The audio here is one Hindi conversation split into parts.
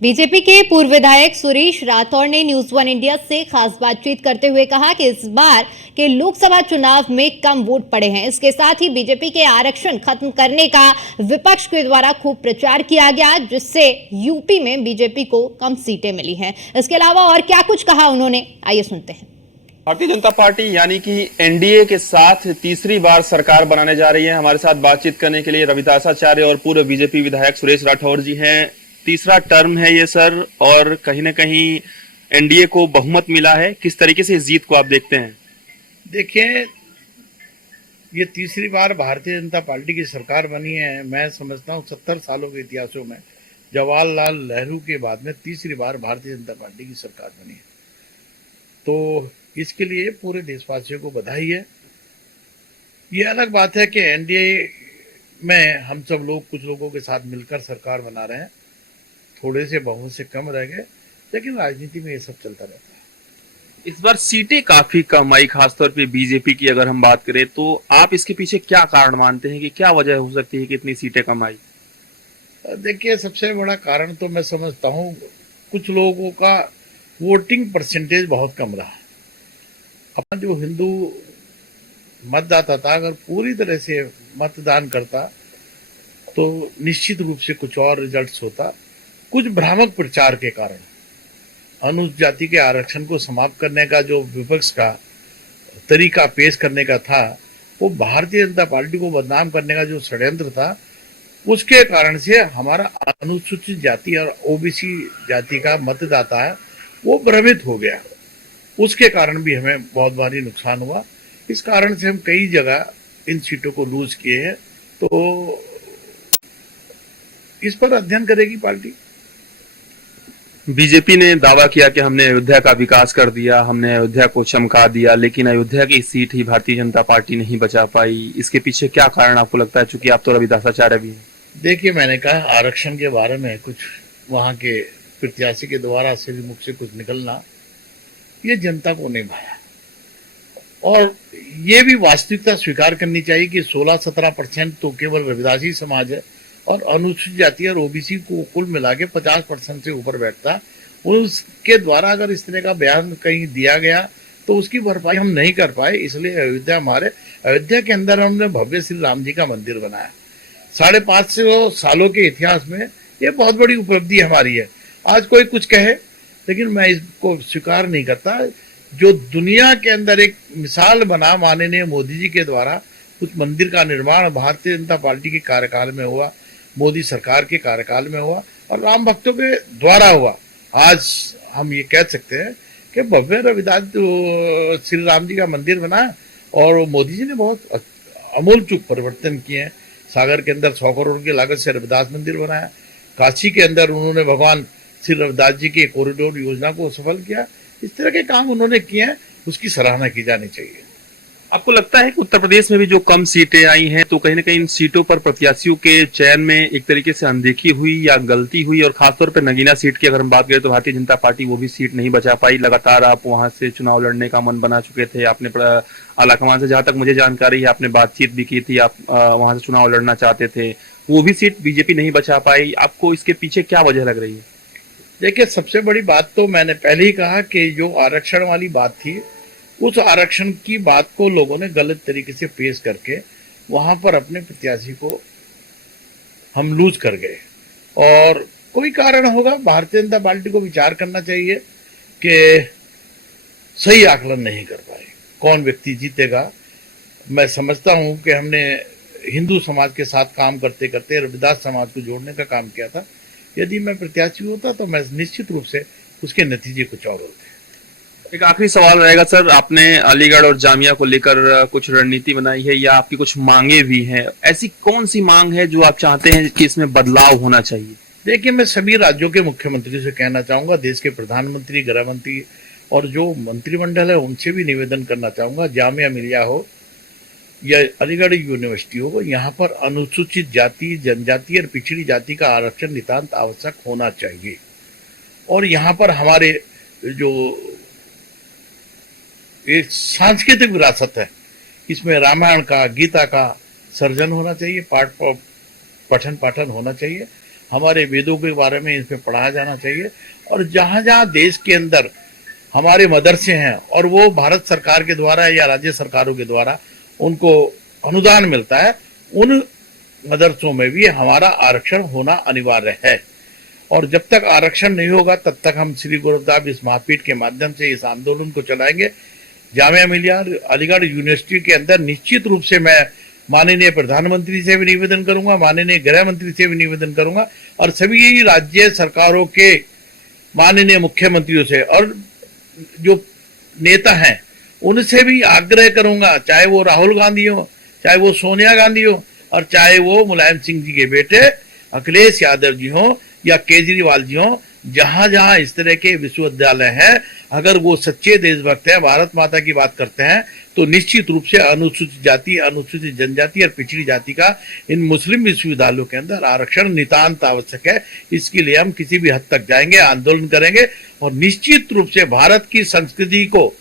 बीजेपी के पूर्व विधायक सुरेश राठौर ने न्यूज वन इंडिया से खास बातचीत करते हुए कहा कि इस बार के लोकसभा चुनाव में कम वोट पड़े हैं। इसके साथ ही बीजेपी के आरक्षण खत्म करने का विपक्ष के द्वारा खूब प्रचार किया गया, जिससे यूपी में बीजेपी को कम सीटें मिली हैं। इसके अलावा और क्या कुछ कहा उन्होंने, आइए सुनते हैं। भारतीय जनता पार्टी यानी कि एनडीए के साथ तीसरी बार सरकार बनाने जा रही है। हमारे साथ बातचीत करने के लिए रविदासाचार्य और पूर्व बीजेपी विधायक सुरेश राठौर जी हैं। तीसरा टर्म है ये सर, और कहीं ना कहीं एनडीए को बहुमत मिला है। किस तरीके से इस जीत को आप देखते हैं? देखिए, ये तीसरी बार भारतीय जनता पार्टी की सरकार बनी है। मैं समझता हूँ 70 सालों के इतिहासों में जवाहरलाल नेहरू के बाद में तीसरी बार भारतीय जनता पार्टी की सरकार बनी है। तो इसके लिए पूरे देशवासियों को बधाई है। ये अलग बात है कि एनडीए में हम सब लोग कुछ लोगों के साथ मिलकर सरकार बना रहे हैं, थोड़े से बहुत से कम रह गए, लेकिन राजनीति में ये सब चलता रहता है। इस बार सीटें काफी कम आई, खासतौर पे बीजेपी की अगर हम बात करें तो आप इसके पीछे क्या कारण मानते हैं कि क्या वजह हो सकती है कि इतनी सीटें कम आई? देखिए, सबसे बड़ा कारण तो मैं समझता हूँ कुछ लोगों का वोटिंग परसेंटेज बहुत कम रहा। अपना जो हिंदू मतदाता था, अगर पूरी तरह से मतदान करता तो निश्चित रूप से कुछ और रिजल्ट्स होता। कुछ भ्रामक प्रचार के कारण अनुसूचित जाति के आरक्षण को समाप्त करने का जो विपक्ष का तरीका पेश करने का था, वो भारतीय जनता पार्टी को बदनाम करने का जो षड्यंत्र था, उसके कारण से हमारा अनुसूचित जाति और ओबीसी जाति का मतदाता है वो भ्रमित हो गया। उसके कारण भी हमें बहुत भारी नुकसान हुआ। इस कारण से हम कई जगह इन सीटों को लूज किए हैं। तो इस पर अध्ययन करेगी पार्टी। बीजेपी ने दावा किया कि हमने अयोध्या का विकास कर दिया, हमने अयोध्या को चमका दिया, लेकिन अयोध्या की सीट ही भारतीय जनता पार्टी नहीं बचा पाई। इसके पीछे क्या कारण आपको लगता है, चूंकि आप तो रविदासाचार्य भी हैं? देखिए, मैंने कहा आरक्षण के बारे में कुछ वहां के प्रत्याशी के द्वारा से भी मुख से कुछ निकलना, ये जनता को नहीं भाया। और ये भी वास्तविकता स्वीकार करनी चाहिए कि 16-17% तो केवल रविदासी समाज है और अनुसूचित जाति और ओबीसी को कुल मिला के 50% से ऊपर बैठता। उसके द्वारा अगर इस तरह का बयान कहीं दिया गया तो उसकी भरपाई हम नहीं कर पाए। इसलिए अयोध्या के अंदर हमने भव्य श्री राम जी का मंदिर बनाया। 550 सालों के इतिहास में ये बहुत बड़ी उपलब्धि हमारी है। आज कोई कुछ कहे, लेकिन मैं इसको स्वीकार नहीं करता। जो दुनिया के अंदर एक मिसाल बना माननीय मोदी जी के द्वारा, उस मंदिर का निर्माण भारतीय जनता पार्टी के कार्यकाल में हुआ, मोदी सरकार के कार्यकाल में हुआ और राम भक्तों के द्वारा हुआ। आज हम ये कह सकते हैं कि भव्य रविदास श्री राम जी का मंदिर बना और मोदी जी ने बहुत अमूलचूक परिवर्तन किए हैं। सागर के अंदर 100 करोड़ की लागत से रविदास मंदिर बनाया। काशी के अंदर उन्होंने भगवान श्री रविदास जी की कॉरिडोर योजना को सफल किया। इस तरह के काम उन्होंने किए हैं, उसकी सराहना की जानी चाहिए। आपको लगता है कि उत्तर प्रदेश में भी जो कम सीटें आई हैं, तो कहीं ना कहीं इन सीटों पर प्रत्याशियों के चयन में एक तरीके से अनदेखी हुई या गलती हुई? और खासतौर पर नगीना सीट की अगर हम बात करें तो भारतीय जनता पार्टी वो भी सीट नहीं बचा पाई। लगातार आप वहां से चुनाव लड़ने का मन बना चुके थे। आपने आलाकमान से, जहां तक मुझे जानकारी है, आपने बातचीत भी की थी, आप वहां से चुनाव लड़ना चाहते थे। वो भी सीट बीजेपी नहीं बचा पाई। आपको इसके पीछे क्या वजह लग रही है? देखिए, सबसे बड़ी बात तो मैंने पहले ही कहा कि जो आरक्षण वाली बात थी, उस आरक्षण की बात को लोगों ने गलत तरीके से पेश करके वहां पर अपने प्रत्याशी को हम लूज कर गए। और कोई कारण होगा, भारतीय जनता पार्टी को विचार करना चाहिए कि सही आकलन नहीं कर पाए कौन व्यक्ति जीतेगा। मैं समझता हूं कि हमने हिंदू समाज के साथ काम करते करते रविदास समाज को जोड़ने का काम किया था। यदि मैं प्रत्याशी होता तो मैं निश्चित रूप से उसके नतीजे कुछ और होते। एक आखिरी सवाल रहेगा सर, आपने अलीगढ़ और जामिया को लेकर कुछ रणनीति बनाई है या आपकी कुछ मांगे भी हैं? ऐसी कौन सी मांग है जो आप चाहते हैं कि इसमें बदलाव होना चाहिए? देखिए, मैं सभी राज्यों के मुख्यमंत्री से कहना चाहूंगा, देश के प्रधानमंत्री, गृह मंत्री और जो मंत्रिमंडल है उनसे भी निवेदन करना चाहूंगा, जामिया मिलिया हो या अलीगढ़ यूनिवर्सिटी हो, यहाँ पर अनुसूचित जाति, जनजाति और पिछड़ी जाति का आरक्षण नितांत आवश्यक होना चाहिए। और यहाँ पर हमारे जो एक सांस्कृतिक विरासत है, इसमें रामायण का, गीता का सर्जन होना चाहिए, पठन पाठन होना चाहिए। हमारे वेदों के बारे में इसमें पढ़ाया जाना चाहिए। और जहां जहां देश के अंदर हमारे मदरसे हैं और वो भारत सरकार के द्वारा या राज्य सरकारों के द्वारा उनको अनुदान मिलता है, उन मदरसों में भी हमारा आरक्षण होना अनिवार्य है। और जब तक आरक्षण नहीं होगा तब तक हम श्री गुरु रविदास इस महापीठ के माध्यम से इस आंदोलन को चलाएंगे। जामिया मिलिया अलीगढ़ यूनिवर्सिटी के अंदर निश्चित रूप से मैं माननीय प्रधानमंत्री से भी निवेदन करूंगा, माननीय गृह मंत्री से भी निवेदन करूंगा और सभी राज्य सरकारों के माननीय मुख्यमंत्रियों से और जो नेता हैं उनसे भी आग्रह करूंगा, चाहे वो राहुल गांधी हो, चाहे वो सोनिया गांधी हो और चाहे वो मुलायम सिंह जी के बेटे अखिलेश यादव जी हो या केजरीवाल जी हो, जहां जहां इस तरह के विश्वविद्यालय हैं, अगर वो सच्चे देशभक्त हैं, भारत माता की बात करते हैं, तो निश्चित रूप से अनुसूचित जाति, अनुसूचित जनजाति और पिछड़ी जाति का इन मुस्लिम विश्वविद्यालयों के अंदर आरक्षण नितांत आवश्यक है। इसके लिए हम किसी भी हद तक जाएंगे, आंदोलन करेंगे और निश्चित रूप से भारत की संस्कृति को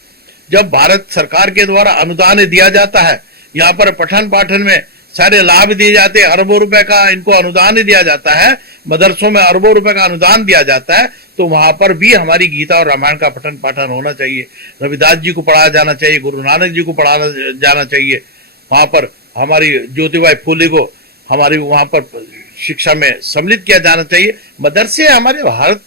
जब भारत सरकार के द्वारा अनुदान दिया जाता है, यहाँ पर पठन पाठन में सारे लाभ दिए जाते हैं, अरबों रुपए का इनको अनुदान दिया जाता है, मदरसों में अरबों रुपए का अनुदान दिया जाता है, तो वहां पर भी हमारी गीता और रामायण का पठन पाठन होना चाहिए। रविदास जी को पढ़ाया जाना चाहिए, गुरु नानक जी को पढ़ाना जाना चाहिए। वहां पर हमारी ज्योतिबाई फूले को हमारी वहां पर शिक्षा में सम्मिलित किया जाना चाहिए। मदरसे हमारे भारत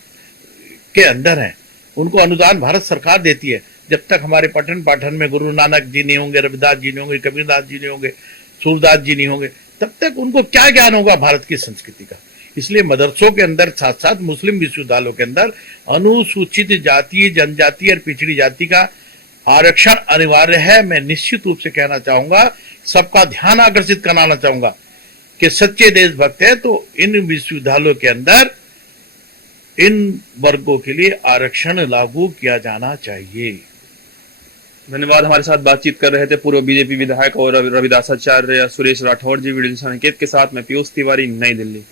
के अंदर हैं, उनको अनुदान भारत सरकार देती है। जब तक हमारे पठन पाठन में गुरु नानक जी नहीं होंगे, रविदास जी नहीं होंगे, कबीरदास जी नहीं होंगे, सूरदास जी नहीं होंगे, तब तक उनको क्या ज्ञान होगा भारत की संस्कृति का। इसलिए मदरसों के अंदर साथ साथ मुस्लिम विश्वविद्यालयों के अंदर अनुसूचित जाति, जनजाति और पिछड़ी जाति का आरक्षण अनिवार्य है। मैं निश्चित रूप से कहना चाहूंगा, सबका ध्यान आकर्षित कराना चाहूंगा कि सच्चे देशभक्त है तो इन विश्वविद्यालयों के अंदर इन वर्गों के लिए आरक्षण लागू किया जाना चाहिए। धन्यवाद। हमारे साथ बातचीत कर रहे थे पूर्व बीजेपी विधायक और रविदासाचार्य सुरेश राठौर जी। वीडियो संकेत के साथ मैं पीयूष तिवारी, नई दिल्ली।